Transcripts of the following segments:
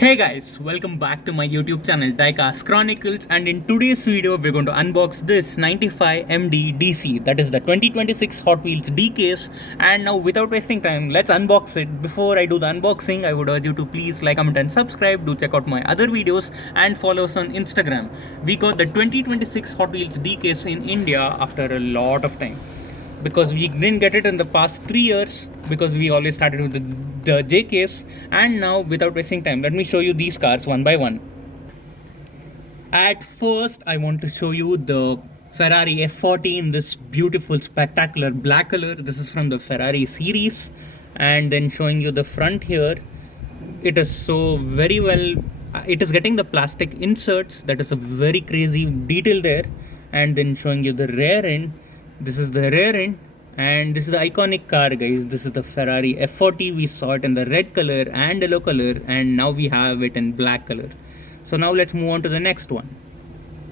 Hey guys, welcome back to my YouTube channel Diecast Chronicles, and in today's video we're going to unbox this 95MD DC, that is the 2026 Hot Wheels D case. And now without wasting time, let's unbox it. Before I do the unboxing, I would urge you to please like, comment and subscribe. Do check out my other videos and follow us on Instagram. We got the 2026 Hot Wheels D case in India after a lot of time, because we didn't get it in the past 3 years because we always started with the J case. And now without wasting time, let me show you these cars one by one. At first I want to show you the Ferrari F40 in this beautiful spectacular black color. This is from the Ferrari series. And then showing you the front here, it is so very well, it is getting the plastic inserts, that is a very crazy detail there. And then showing you the rear end. This is the rear end, and this is the iconic car, guys. This is the Ferrari F40. We saw it in the red color and yellow color, and now we have it in black color. So now let's move on to the next one.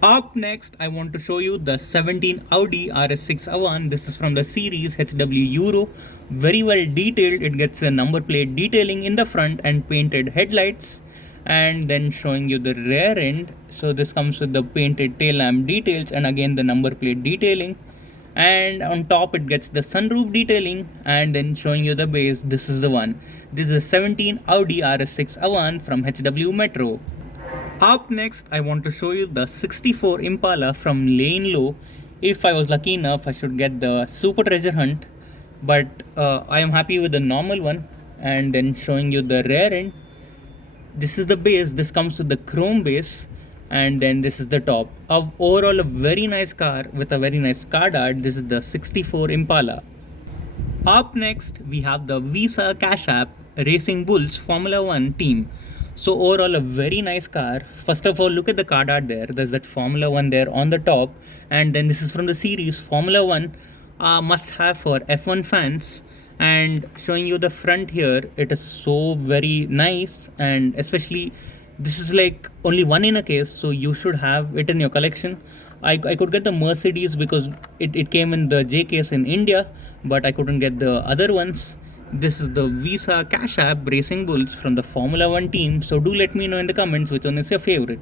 Up next, I want to show you the 17 Audi RS6 Avant. This is from the series HW Euro. Very well detailed. It gets a number plate detailing in the front and painted headlights. And then showing you the rear end. So this comes with the painted tail lamp details and again the number plate detailing. And on top it gets the sunroof detailing, and then showing you the base. This is the one. This is a 17 Audi RS6 Avant from HW Metro. Up next, I want to show you the 64 Impala from Lane Low. If I was lucky enough, I should get the Super Treasure Hunt, but I am happy with the normal one. And then showing you the rear end. This is the base. This comes with the chrome base. And then this is the top. Overall a very nice car with a very nice card art. This is the 64 Impala. Up next we have the Visa Cash App Racing Bulls Formula 1 team. So overall a very nice car. First of all, look at the card art there. There's that Formula 1 there on the top. And then this is from the series Formula 1, must have for F1 fans. And showing you the front here, it is so very nice, and especially this is like only one in a case, so you should have it in your collection. I could get the Mercedes because it came in the J case in India, but I couldn't get the other ones. This is the Visa Cash App Racing Bulls from the Formula 1 team, so do let me know in the comments which one is your favorite.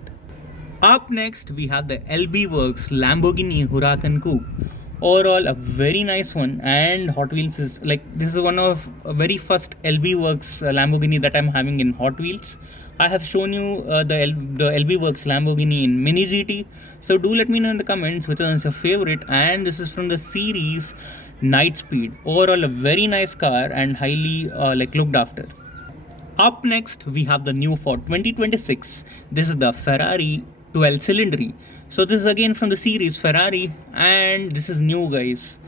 Up next we have the LB Works Lamborghini Huracan Coupe. Overall a very nice one, and Hot Wheels is like, this is one of very first LB Works Lamborghini that I'm having in Hot Wheels. I have shown you the LB Works Lamborghini in Mini GT, so do let me know in the comments which one is your favorite. And this is from the series Night Speed. Overall a very nice car and highly looked after. Up next we have the new for 2026. This is the Ferrari 12Cilindri. So this is again from the series Ferrari, and this is new, guys.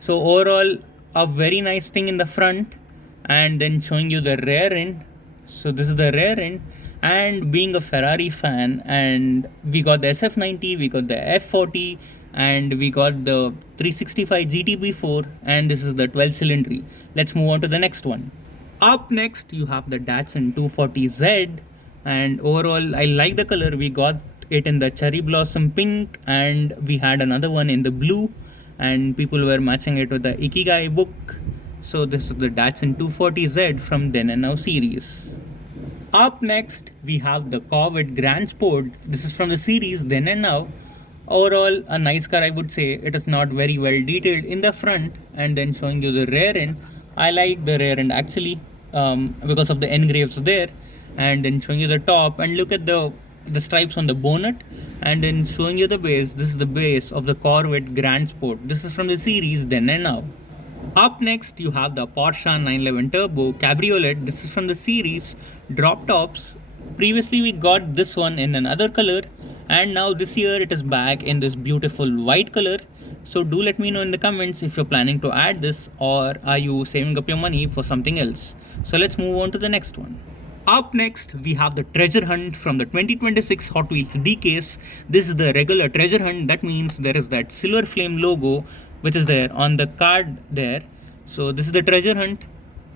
So overall a very nice thing in the front, and then showing you the rear end. So this is the rear end, and being a Ferrari fan, and we got the SF90, we got the F40, and we got the 365 GTB4, and this is the 12Cilindri. Let's move on to the next one. Up next you have the Datsun 240Z, and overall I like the color. We got it in the cherry blossom pink, and we had another one in the blue, and people were matching it with the Ikigai book. So this is the Datsun 240Z from Then and Now series. Up next we have the Corvette Grand Sport. This is from the series Then and Now. Overall a nice car, I would say. It is not very well detailed in the front, and then showing you the rear end. I like the rear end actually, because of the engraves there. And then showing you the top, and look at the stripes on the bonnet. And then showing you the base. This is the base of the Corvette Grand Sport. This is from the series Then and Now. Up next you have the Porsche 911 Turbo Cabriolet. This is from the series Drop Tops. Previously we got this one in another color, and now this year it is back in this beautiful white color. So do let me know in the comments if you're planning to add this, or are you saving up your money for something else. So let's move on to the next one. Up next we have the treasure hunt from the 2026 Hot Wheels D case. This is the regular treasure hunt. That means there is that silver flame logo which is there on the card there. So this is the treasure hunt.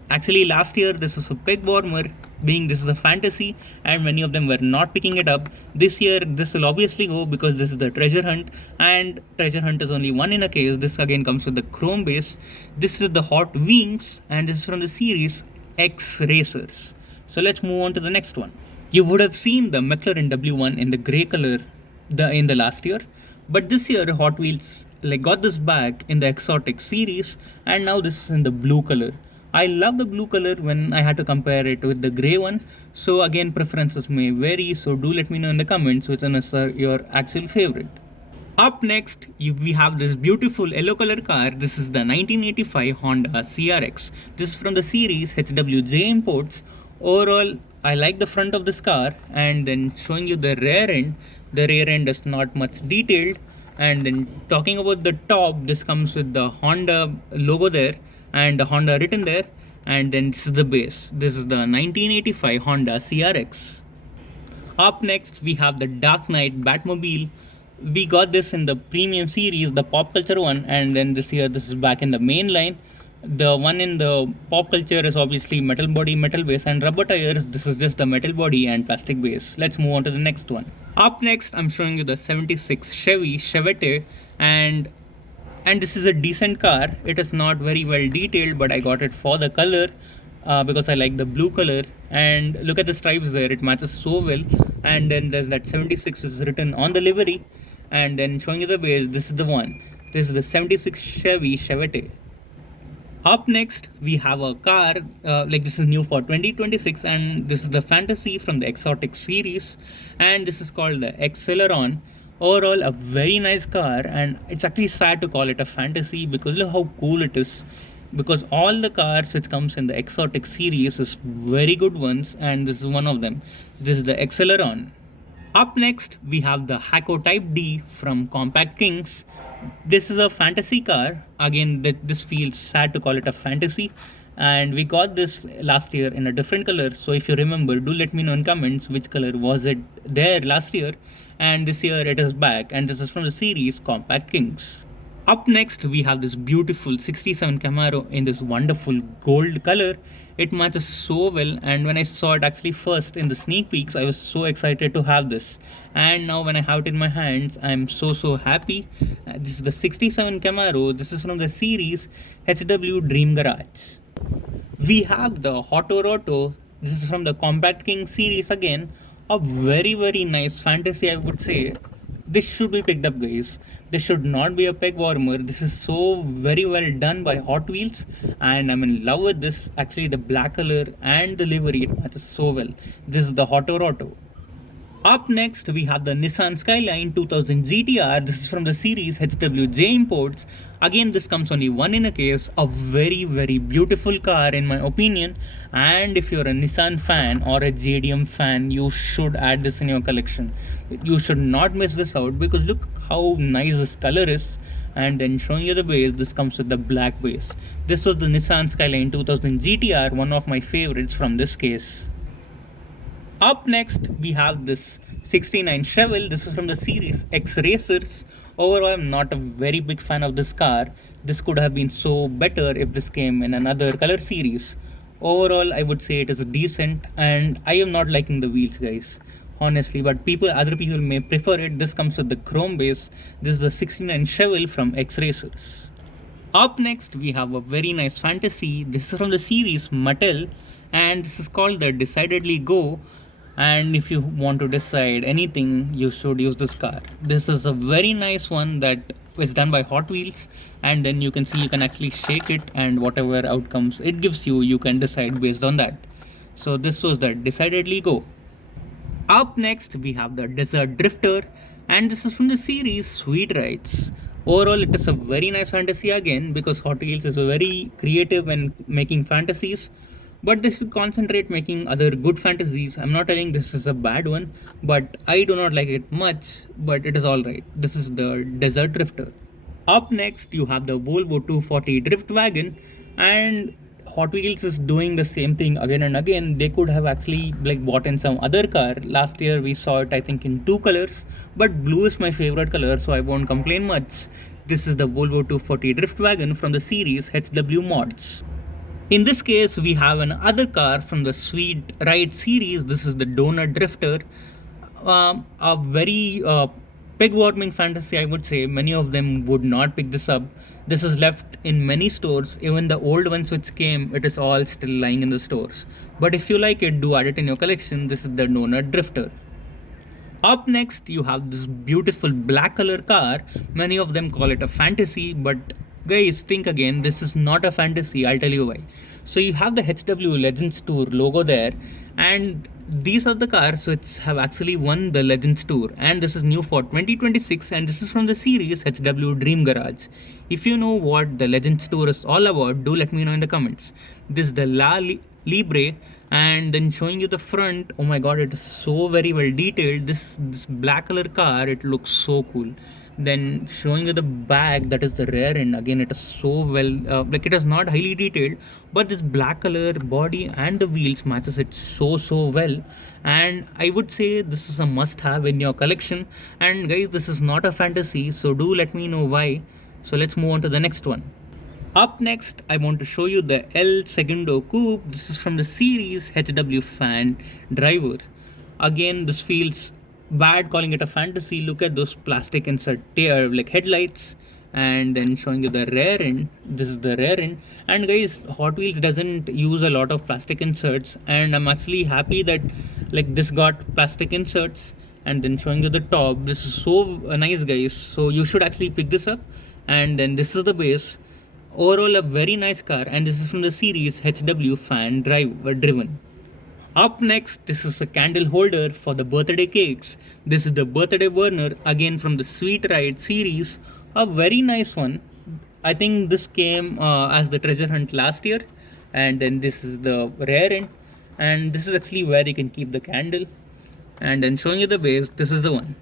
Actually last year this was a peg warmer, being this is a fantasy and many of them were not picking it up. This year this will obviously go because this is the treasure hunt, and treasure hunt is only one in a case. This again comes with the chrome base. This is the hot Wheengs, and this is from the series X Racers. So let's move on to the next one. You would have seen the McLaren W1 in the grey color in the last year, but this year Hot Wheels got this back in the exotic series, and now this is in the blue color. I love the blue color when I had to compare it with the grey one. So again, preferences may vary, so do let me know in the comments which one is your actual favorite. Up next, we have this beautiful yellow color car. This is the 1985 Honda CRX. This is from the series HWJ Imports. Overall, I like the front of this car, and then showing you the rear end. The rear end is not much detailed. And then talking about the top, this comes with the Honda logo there and the Honda written there. And then this is the base. This is the 1985 Honda CRX. Up next, we have the Dark Knight Batmobile. We got this in the premium series, the pop culture one, and then this year this is back in the main line. The one in the pop culture is obviously metal body, metal base, and rubber tires. This is just the metal body and plastic base. Let's move on to the next one. Up next, I'm showing you the 76 Chevy Chevette, and this is a decent car. It is not very well detailed, but I got it for the color. Because I like the blue color, and look at the stripes there, it matches so well. And then there's that 76 is written on the livery, and then showing you the base, this is the one. This is the 76 Chevy Chevette. Up next, we have a car, this is new for 2026, and this is the Fantasy from the exotic series, and this is called the X-Cceleron. Overall, a very nice car, and it's actually sad to call it a fantasy because look how cool it is. Because all the cars which comes in the exotic series is very good ones, and this is one of them. This is the X-Cceleron. Up next, we have the Hako Type D from Compact Kings. This is a fantasy car. Again, this feels sad to call it a fantasy, and we got this last year in a different color. So if you remember, do let me know in comments which color was it there last year, and this year it is back, and this is from the series Compact Kings. Up next, we have this beautiful 67 Camaro in this wonderful gold color. It matches so well, and when I saw it actually first in the sneak peeks, I was so excited to have this. And now when I have it in my hands, I'm so happy. This is the 67 Camaro. This is from the series HW Dream Garage. We have the Hoto Roto. This is from the Compact King series again. A very nice fantasy, I would say. This should be picked up, guys. This should not be a peg warmer. This is so very well done by Hot Wheels, and I'm in love with this. Actually, the black color and the livery, it matches so well. This is the Hoto Roto. Up next, we have the Nissan Skyline 2000 GTR. This is from the series HWJ Imports. Again, this comes only one in a case. A very beautiful car in my opinion. And if you're a Nissan fan or a JDM fan, you should add this in your collection. You should not miss this out because look how nice this color is. And then showing you the base, this comes with the black base. This was the Nissan Skyline 2000 GTR, one of my favorites from this case. Up next, we have this 69 Chevelle. This is from the series X Racers. Overall, I'm not a very big fan of this car. This could have been so better if this came in another color series. Overall, I would say it is decent, and I am not liking the wheels, guys, honestly, but other people may prefer it. This comes with the chrome base. This is the 69 Chevelle from X Racers. Up next, we have a very nice fantasy. This is from the series Mattel, and this is called the Decidedly Go. And if you want to decide anything, you should use this car. This is a very nice one that is done by Hot Wheels, and then you can see you can actually shake it, and whatever outcomes it gives you, you can decide based on that. So this was the Decidedly Go. Up next, we have the Desert Drifter, and this is from the series Sweet Rides. Overall, it is a very nice fantasy again because Hot Wheels is very creative when making fantasies. But they should concentrate making other good fantasies. I'm not telling this is a bad one, but I do not like it much, but it is alright. This is the Desert Drifter. Up next, you have the Volvo 240 Drift Wagon, and Hot Wheels is doing the same thing again and again. They could have actually bought in some other car. Last year we saw it, I think, in 2 colors, but blue is my favorite color, so I won't complain much. This is the Volvo 240 Drift Wagon from the series HW Mods. In this case, we have another car from the Sweet Ride series. This is the Donut Drifter. A very Pig warming fantasy, I would say many of them would not pick this up. This is left in many stores, even the old ones which came, it is all still lying in the stores. But if you like it, do add it in your collection. This is the donut drifter. Up next, you have this beautiful black color car. Many of them call it a fantasy, but guys, think again, this is not a fantasy, I'll tell you why. So you have the HW Legends Tour logo there, and these are the cars which have actually won the Legends Tour, and this is new for 2026, and this is from the series HW Dream Garage. If you know what the Legends Tour is all about, do let me know in the comments. This is the Libre, and then showing you the front. Oh my god, it is so very well detailed. This black color car, it looks so cool. Then showing you the back, that is the rear end. Again, it is so well, like it is not highly detailed, but this black color body and the wheels matches it so well. And I would say this is a must have in your collection. And guys, this is not a fantasy, so do let me know why. So let's move on to the next one. Up next, I want to show you the Segundo Coupe. This is from the series HW Fan Driver. Again, this feels bad calling it a fantasy. Look at those plastic insert like headlights, and then showing you the rear end. This is the rear end. And guys, Hot Wheels doesn't use a lot of plastic inserts, and I'm actually happy that like this got plastic inserts. And then showing you the top. This is so nice, guys. So you should actually pick this up. And then this is the base. Overall, a very nice car, and this is from the series HW Fan Driven. Up next, this is a candle holder for the birthday cakes. This is the birthday burner, again from the Sweet Ride series. A very nice one. I think this came as the treasure hunt last year. And then this is the rear end, and this is actually where you can keep the candle. And then showing you the base, this is the one.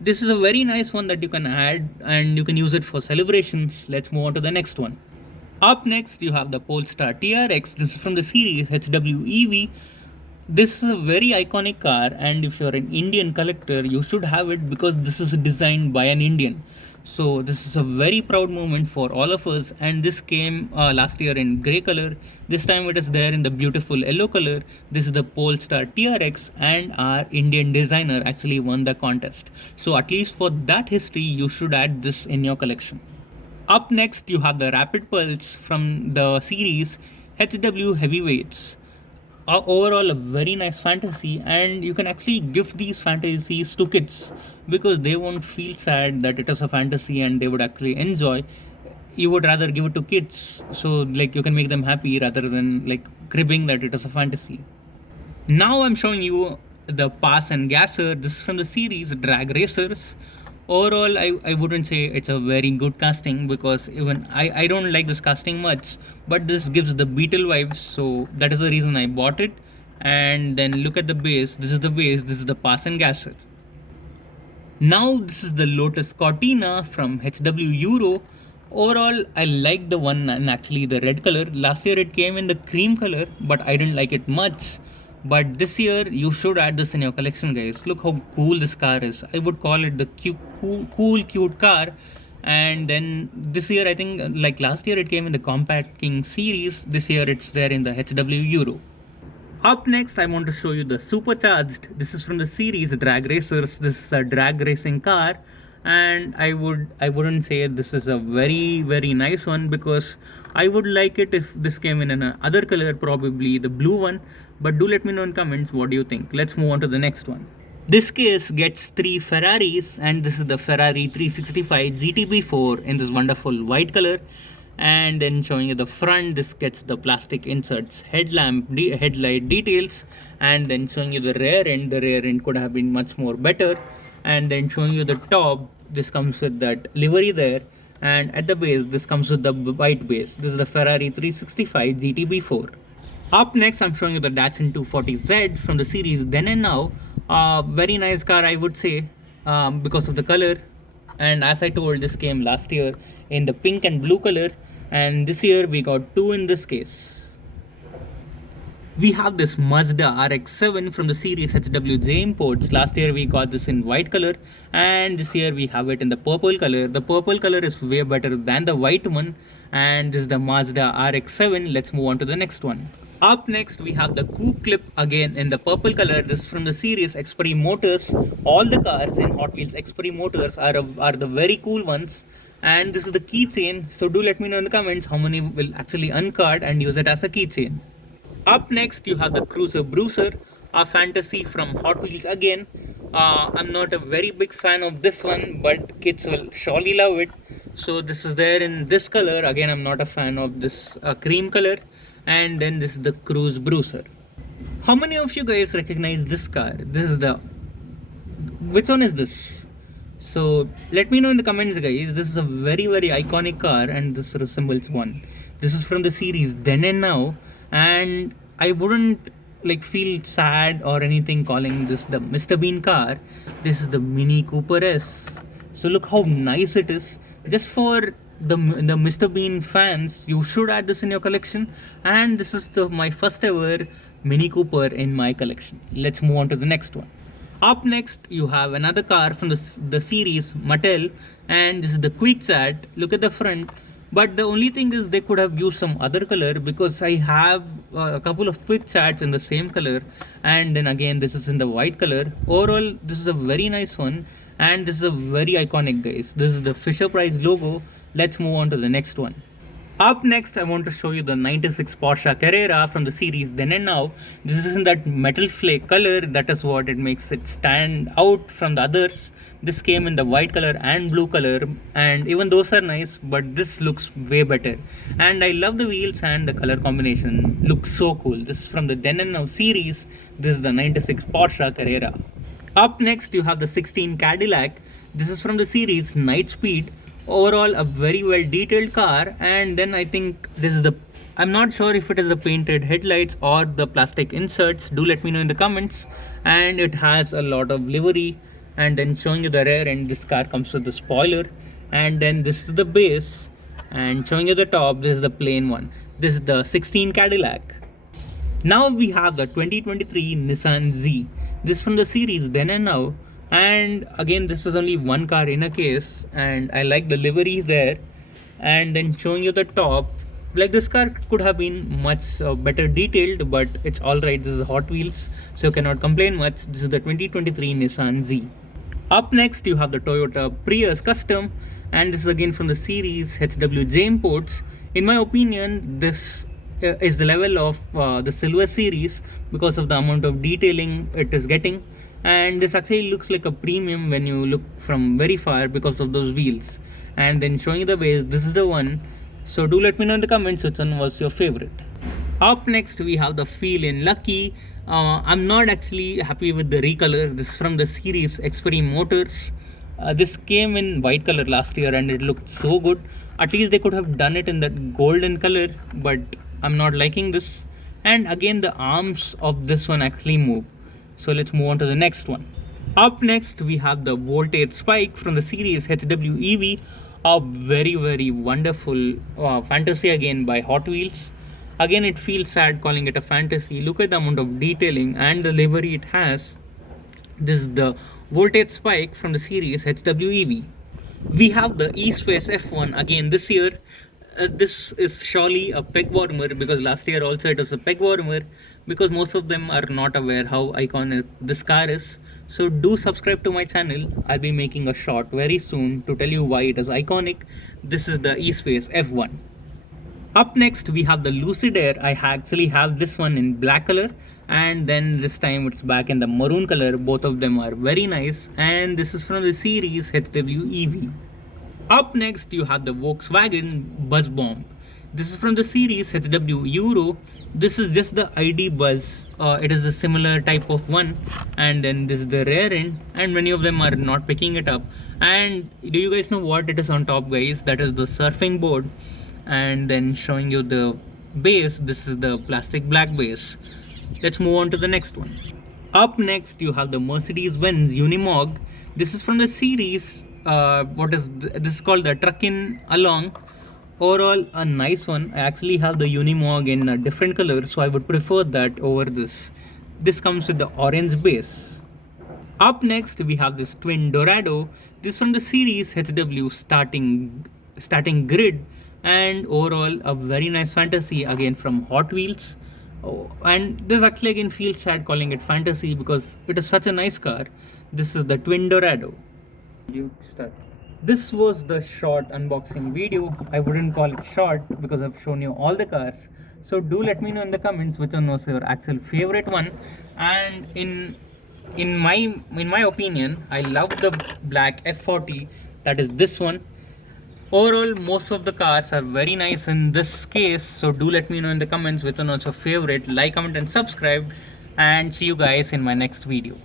This is a very nice one that you can add, and you can use it for celebrations. Let's move on to the next one. Up next, you have the Polestar TRX. This is from the series HWEV. This is a very iconic car, and if you're an Indian collector, you should have it because this is designed by an Indian. So this is a very proud moment for all of us, and this came last year in grey color. This time it is there in the beautiful yellow color. This is the Polestar TRX, and our Indian designer actually won the contest. So at least for that history, you should add this in your collection. Up next, you have the Rapid Pulse from the series HW Heavyweights. Overall, a very nice fantasy, and you can actually gift these fantasies to kids because they won't feel sad that it is a fantasy, and they would actually enjoy. You would rather give it to kids, so like you can make them happy rather than like cribbing that it is a fantasy. Now I'm showing you the Pass and Gasser. This is from the series Drag Racers. Overall, I wouldn't say it's a very good casting because even I don't like this casting much, but this gives the Beetle vibes, so that is the reason I bought it. And then look at the base. This is the base. This is the Pass and Gasser. Now this is the Lotus Cortina from HW Euro. Overall, I like the one and actually the red color. Last year it came in the cream color, but I didn't like it much. But this year you should add this in your collection, guys. Look how cool this car is. I would call it the cute car. And then this year, I think like last year it came in the Compact King series. This year it's there in the HW Euro. Up next, I want to show you the Supercharged. This is from the series Drag Racers. This is a drag racing car, and I wouldn't say this is a very nice one because I would like it if this came in another color, probably the blue one. But do let me know in comments what do you think. Let's move on to the next one. This case gets 3 Ferraris, and this is the Ferrari 365 GTB4 in this wonderful white color. And then showing you the front, this gets the plastic inserts, headlight details. And then showing you the rear end. The rear end could have been much more better. And then showing you the top, this comes with that livery there. And at the base, this comes with the white base. This is the Ferrari 365 GTB4. Up next, I'm showing you the Datsun 240Z from the series Then and Now. Very nice car, I would say, because of the color. And as I told, this came last year in the pink and blue color, and this year we got 2 in this case. We have this Mazda RX-7 from the series HWJ Imports. Last year we got this in white color, and this year we have it in the purple color. The purple color is way better than the white one, and this is the Mazda RX-7. Let's move on to the next one. Up next, we have the Coupe Clip again in the purple color. This is from the series Xperi Motors. All the cars in Hot Wheels Xperi Motors are the very cool ones. And this is the keychain. So do let me know in the comments how many will actually uncard and use it as a keychain. Up next, you have the Cruiser Bruiser, a fantasy from Hot Wheels again. I'm not a very big fan of this one, but kids will surely love it. So this is there in this color. Again, I'm not a fan of this cream color. And then this is the Cruise Bruiser. How many of you guys recognize this car? This is the... Which one is this? So let me know in the comments, guys. This is a very iconic car and this resembles one. This is from the series Then and Now, and I wouldn't feel sad or anything calling this the Mr. Bean car. This is the Mini Cooper S. So look how nice it is. Just for the Mr. Bean fans, you should add this in your collection. And this is my first ever Mini Cooper in my collection. Let's move on to the next one. Up next, you have another car from the series Mattel, and this is the QuickChat. Look at the front. But the only thing is they could have used some other color, because I have a couple of QuickChats in the same color, and then again this is in the white color. Overall, this is a very nice one, and this is a very iconic, guys. This is the Fisher Price logo. Let's move on to the next one. Up next, I want to show you the 96 Porsche Carrera from the series Then and Now. This is in that metal flake color. That is what it makes it stand out from the others. This came in the white color and blue color, and even those are nice, but this looks way better. And I love the wheels and the color combination. Looks so cool. This is from the Then and Now series. This is the 96 Porsche Carrera. Up next, you have the 16 Cadillac. This is from the series Night Speed. Overall, a very well detailed car. And then I think this is the... I'm not sure if it is the painted headlights or the plastic inserts. Do let me know in the comments. And it has a lot of livery. And then showing you the rear end, this car comes with the spoiler. And then this is the base. And showing you the top, this is the plain one. This is the 16 Cadillac. Now we have the 2023 Nissan Z. This is from the series Then and Now. And again, this is only one car in a case, and I like the livery there. And then showing you the top, this car could have been much better detailed, but it's alright. This is Hot Wheels, so you cannot complain much. This is the 2023 Nissan Z. Up next, you have the Toyota Prius Custom, and this is again from the series HWJ imports. In my opinion, this is the level of the Silver series because of the amount of detailing it is getting. And this actually looks like a premium when you look from very far because of those wheels. And then showing you the base, this is the one. So do let me know in the comments which one was your favorite. Up next, we have the Feline Lucky. I'm not actually happy with the recolor. This is from the series Xperi Motors. This came in white color last year and it looked so good. At least they could have done it in that golden color, but I'm not liking this. And again, the arms of this one actually move. So let's move on to the next one. Up next, we have the Voltage Spike from the series HWEV. A very wonderful fantasy again by Hot Wheels. Again, it feels sad calling it a fantasy. Look at the amount of detailing and the livery it has. This is the Voltage Spike from the series HWEV. We have the E-Space F1 again this year. This is surely a peg warmer, because last year also it was a peg warmer, because most of them are not aware how iconic this car is. So do subscribe to my channel. I'll be making a short very soon to tell you why it is iconic. This is the E-Space F1. Up next, we have the Lucid Air. I actually have this one in black color, and then this time it's back in the maroon color. Both of them are very nice, and this is from the series HWEV. Up next, you have the Volkswagen Buzz Bomb. This is from the series HW Euro. This is just the ID Buzz. It is a similar type of one. And then this is the rear end, and many of them are not picking it up. And do you guys know what it is on top, guys? That is the surfing board. And then showing you the base. This is the plastic black base. Let's move on to the next one. Up next, you have the Mercedes-Benz Unimog. This is from the series this is called the Truckin' Along. Overall, a nice one. I actually have the Unimog in a different color, so I would prefer that over this. This comes with the orange base. Up next, we have this twin Dorado. This from the series HW starting grid, and overall a very nice fantasy again from Hot Wheels. Oh, and this actually again feels sad calling it fantasy because it is such a nice car. This is the Twin Dorado. You start. This was the short unboxing video. I wouldn't call it short because I've shown you all the cars. So do let me know in the comments which one was your actual favorite one. And in my opinion, I love the black F40. That is this one. Overall, most of the cars are very nice in this case. So do let me know in the comments which one was your favorite. Like, comment, and subscribe. And see you guys in my next video.